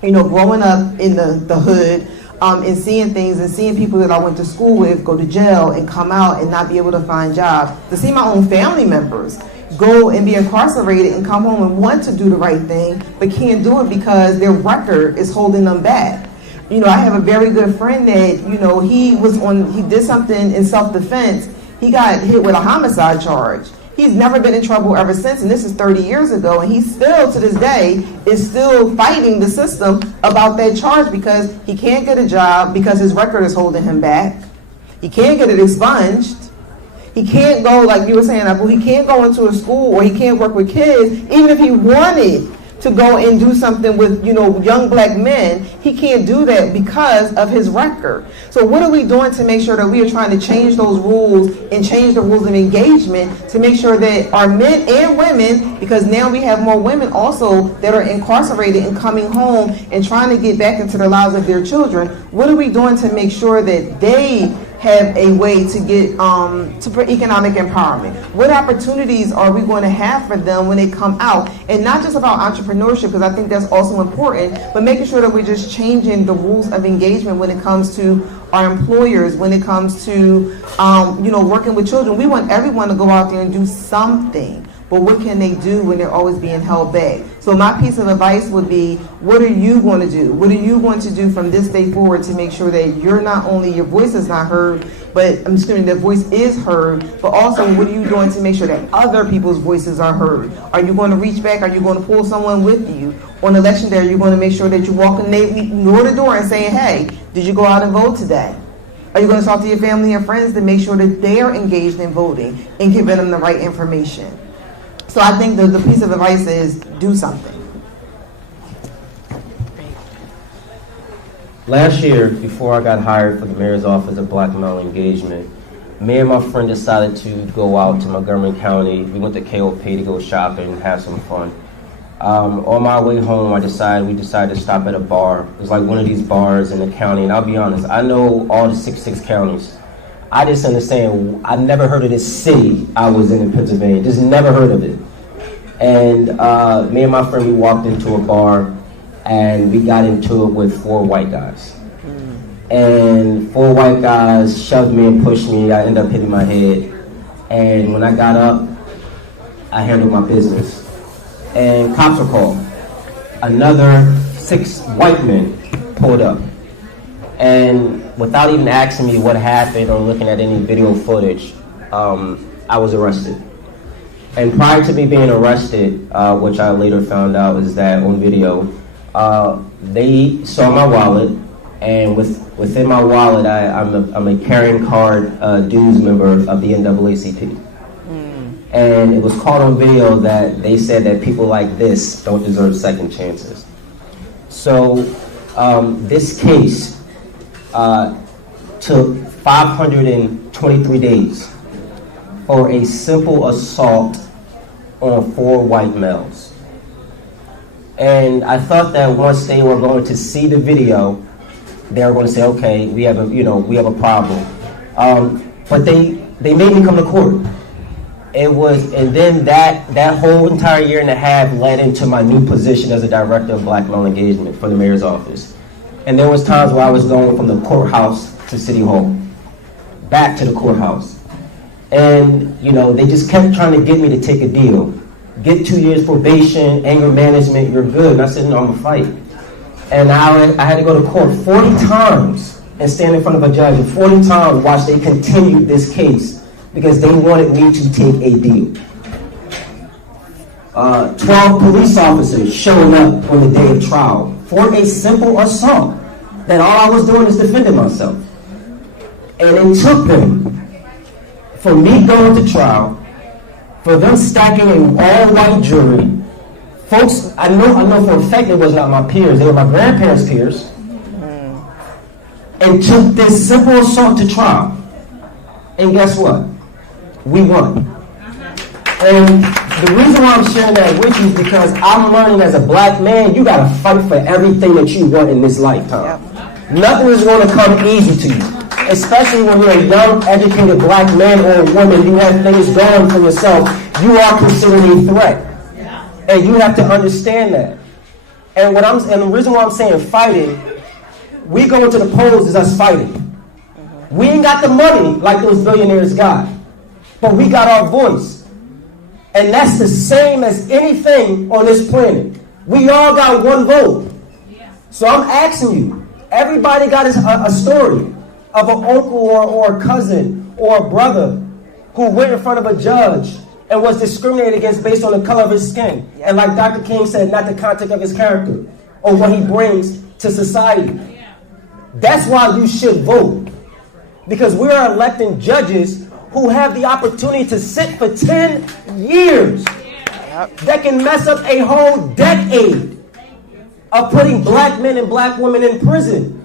growing up in the hood, and seeing things and seeing people that I went to school with go to jail and come out and not be able to find jobs, to see my own family members go and be incarcerated and come home and want to do the right thing, but can't do it because their record is holding them back. I have a very good friend that, he did something in self-defense. He got hit with a homicide charge. He's never been in trouble ever since, and this is 30 years ago, and he still, to this day, is still fighting the system about that charge, because he can't get a job because his record is holding him back. He can't get it expunged. He can't go, like you were saying, he can't go into a school, or he can't work with kids. Even if he wanted to go and do something with, young black men, he can't do that because of his record. So what are we doing to make sure that we are trying to change those rules and change the rules of engagement to make sure that our men and women, because now we have more women also that are incarcerated and coming home and trying to get back into the lives of their children, what are we doing to make sure that they have a way to get for economic empowerment? What opportunities are we going to have for them when they come out? And not just about entrepreneurship, because I think that's also important, but making sure that we're just changing the rules of engagement when it comes to our employers, when it comes to working with children. We want everyone to go out there and do something. But what can they do when they're always being held back? So my piece of advice would be, what are you going to do? What are you going to do from this day forward to make sure that you're not only, your voice is not heard, but I'm assuming that voice is heard, but also what are you doing to make sure that other people's voices are heard? Are you going to reach back? Are you going to pull someone with you? On election day, you're going to make sure that you're walking door to door and saying, hey, did you go out and vote today? Are you going to talk to your family and friends to make sure that they're engaged in voting and giving them the right information? So I think the piece of advice is do something. Last year, before I got hired for the mayor's office of Black Male Engagement, me and my friend decided to go out to Montgomery County. We went to KOP to go shopping and have some fun. On my way home, we decided to stop at a bar. It was like one of these bars in the county, and I'll be honest, I know all the 66 counties. I just understand, I've never heard of this city I was in Pennsylvania, just never heard of it. And me and my friend, we walked into a bar, and we got into it with 4 white guys. And 4 white guys shoved me and pushed me. I ended up hitting my head. And when I got up, I handled my business. And cops were called. Another 6 white men pulled up. And without even asking me what happened or looking at any video footage, I was arrested. And prior to me being arrested, which I later found out is that on video, they saw my wallet, and within my wallet, I'm a carrying card dues member of the NAACP. And it was caught on video that they said that people like this don't deserve second chances. So this case took 523 days for a simple assault on 4 white males. And I thought that once they were going to see the video, they were going to say, okay, we have a problem. But they made me come to court. And then that whole entire year and a half led into my new position as a director of Black Male Engagement for the mayor's office. And there was times where I was going from the courthouse to City Hall, back to the courthouse. And, they just kept trying to get me to take a deal. Get 2 years probation, anger management, you're good. And I said, no, I'm gonna fight. And I had to go to court 40 times and stand in front of a judge, and 40 times watch they continued this case because they wanted me to take a deal. 12 police officers showing up on the day of trial for a simple assault that all I was doing is defending myself. And it took them, for me going to trial, for them stacking an all-white jury. Folks, I know for a fact it was not my peers, they were my grandparents' peers, and took this simple assault to trial. And guess what? We won. And the reason why I'm sharing that with you is because I'm learning as a black man, you gotta fight for everything that you want in this lifetime. Yep. Nothing is gonna come easy to you. Especially when you're a young, educated black man or a woman, you have things going for yourself, you are considered a threat. And you have to understand that. And the reason why I'm saying fighting, we go into the polls is us fighting. We ain't got the money like those billionaires got, but we got our voice. And that's the same as anything on this planet. We all got one vote. So I'm asking you, everybody got a story of an uncle or a cousin or a brother who went in front of a judge and was discriminated against based on the color of his skin. And like Dr. King said, not the content of his character or what he brings to society. That's why you should vote. Because we are electing judges who have the opportunity to sit for 10 years that can mess up a whole decade of putting black men and black women in prison.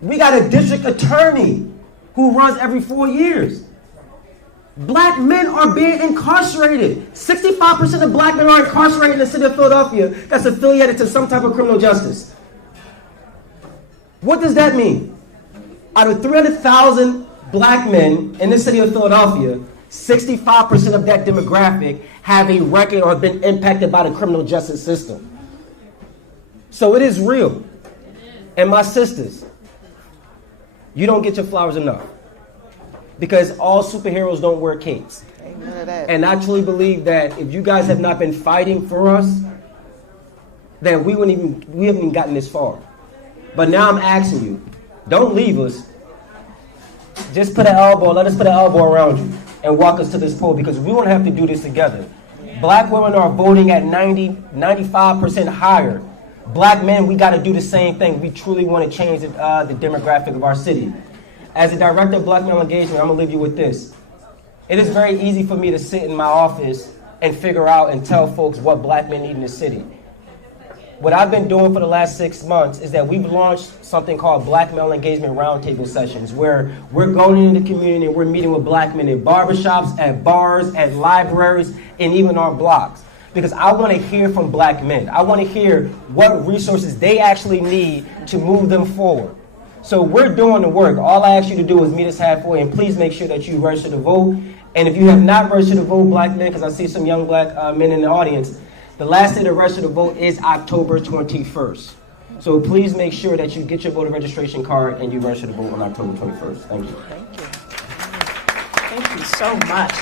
We got a district attorney who runs every 4 years. Black men are being incarcerated. 65% of black men are incarcerated in the city of Philadelphia that's affiliated to some type of criminal justice. What does that mean? Out of 300,000 black men in the city of Philadelphia, 65% of that demographic have a record or have been impacted by the criminal justice system. So it is real. And my sisters, you don't get your flowers enough. Because all superheroes don't wear capes. Amen to that. And I truly believe that if you guys have not been fighting for us, then we haven't even gotten this far. But now I'm asking you, don't leave us. Just let us put an elbow around you and walk us to this poll because we won't have to do this together. Black women are voting at 95% higher. Black men, we got to do the same thing. We truly want to change the demographic of our city. As a director of black male engagement, I'm going to leave you with this. It is very easy for me to sit in my office and figure out and tell folks what black men need in the city. What I've been doing for the last 6 months is that we've launched something called Black Male Engagement Roundtable Sessions, where we're going into the community and we're meeting with black men in barbershops, at bars, at libraries, and even our blocks. Because I want to hear from black men. I want to hear what resources they actually need to move them forward. So we're doing the work. All I ask you to do is meet us halfway, and please make sure that you register to vote. And if you have not registered to vote, black men, because I see some young black men in the audience, the last day to register to vote is October 21st. So please make sure that you get your voter registration card and you register to vote on October 21st. Thank you. Thank you. Thank you so much.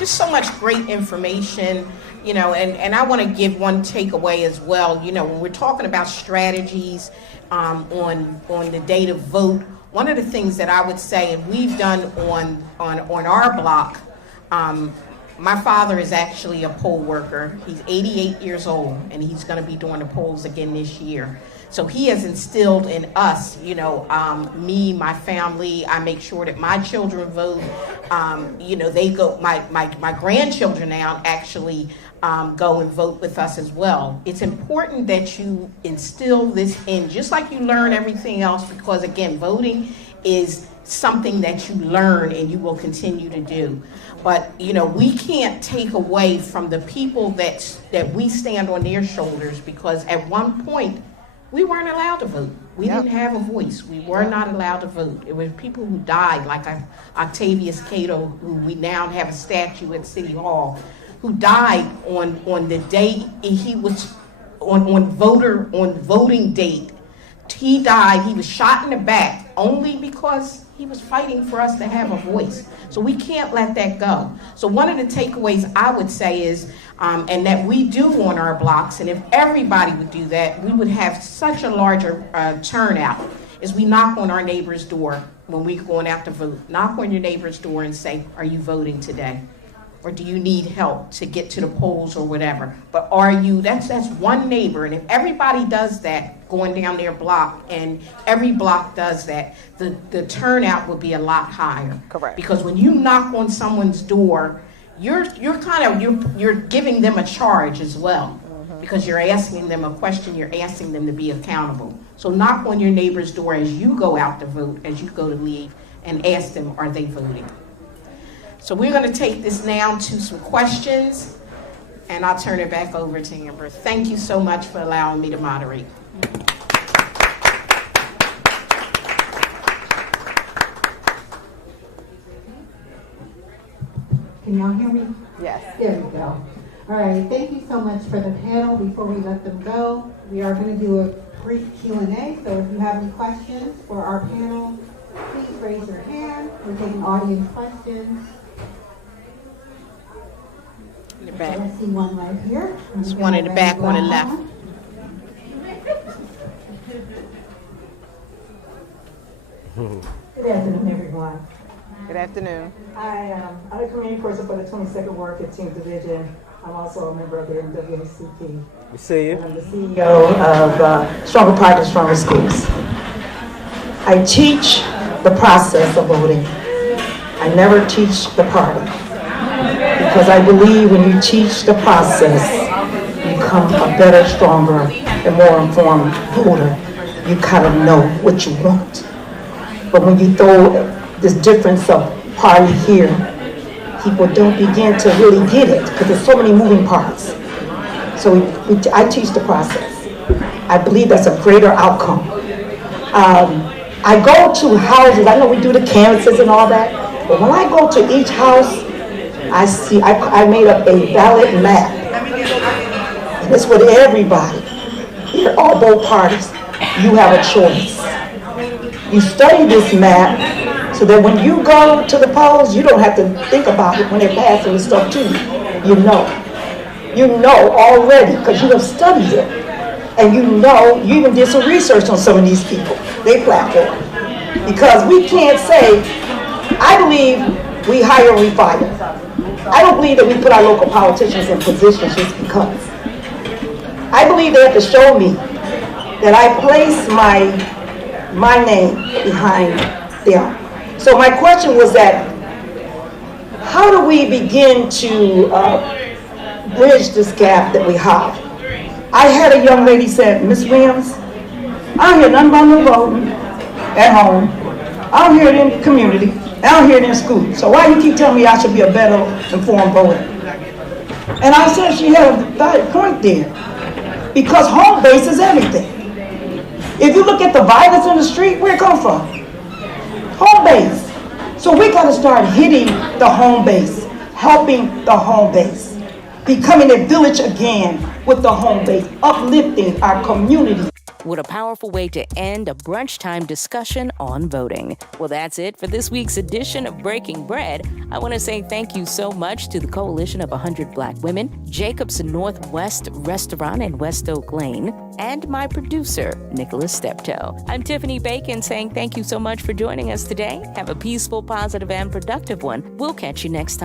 Just so much great information, and I want to give one takeaway as well. When we're talking about strategies on the day to vote, one of the things that I would say, and we've done on our block, my father is actually a poll worker. He's 88 years old, and he's going to be doing the polls again this year. So he has instilled in us, me, my family. I make sure that my children vote. They go. My grandchildren now actually go and vote with us as well. It's important that you instill this in, just like you learn everything else, because again, voting is something that you learn and you will continue to do. But we can't take away from the people that we stand on their shoulders, because at one point we weren't allowed to vote. We didn't have a voice. We were not allowed to vote. It were people who died, like Octavius Cato, who we now have a statue at City Hall, who died on the day he was on voting date. He died. He was shot in the back only because he was fighting for us to have a voice. So we can't let that go. So one of the takeaways I would say is, and that we do on our blocks, and if everybody would do that, we would have such a larger turnout, is we knock on our neighbor's door when we're going out to vote. Knock on your neighbor's door and say, are you voting today? Or do you need help to get to the polls or whatever? But are you, that's one neighbor, and if everybody does that going down their block, and every block does that, the turnout will be a lot higher. Correct. Because when you knock on someone's door, you're giving them a charge as well. Because you're asking them a question, you're asking them to be accountable. So knock on your neighbor's door as you go out to vote, as you go to leave, and ask them, are they voting? So we're going to take this now to some questions, and I'll turn it back over to Amber. Thank you so much for allowing me to moderate. Can y'all hear me? Yes. There we go. All right, thank you so much for the panel. Before we let them go, we are going to do a brief Q&A. So if you have any questions for our panel, please raise your hand. We're taking audience questions. In the back. I see one right here. There's one in the back on the left. Good afternoon, everyone. Good afternoon. I'm a community person for the 22nd Ward, 15th Division. I'm also a member of the NWACP. We see you. I'm the CEO of Stronger Partners, Stronger Schools. I teach the process of voting. I never teach the party. Because I believe when you teach the process, you become a better, stronger, and more informed voter. You kind of know what you want. But when you throw this difference of party here, people don't begin to really get it because there's so many moving parts. So I teach the process. I believe that's a greater outcome. I go to houses, I know we do the canvases and all that, but when I go to each house, I made up a ballot map. And it's with everybody. Here, all both parties. You have a choice. You study this map so that when you go to the polls, you don't have to think about it when they're passing the stuff to you. You know. You know already because you have studied it. And you know, you even did some research on some of these people, their platform. Because we can't say, I believe we hire and we fire. I don't believe that we put our local politicians in positions just because. I believe they have to show me that I place my name behind them. So my question was that, how do we begin to bridge this gap that we have? I had a young lady say, Miss Williams, I don't hear nothing about no voting at home. I don't hear it in the community. I don't hear it in school. So why you keep telling me I should be a better informed voter? And I said she had a valid point there. Because home base is everything. If you look at the violence in the street, where it come from? Home base. So we got to start hitting the home base, helping the home base, becoming a village again with the home base, uplifting our community. What a powerful way to end a brunch time discussion on voting. Well, that's it for this week's edition of Breaking Bread. I want to say thank you so much to the Coalition of 100 Black Women, Jacobs Northwest Restaurant in West Oak Lane, and my producer, Nicholas Steptoe. I'm Tiffany Bacon saying thank you so much for joining us today. Have a peaceful, positive, and productive one. We'll catch you next time.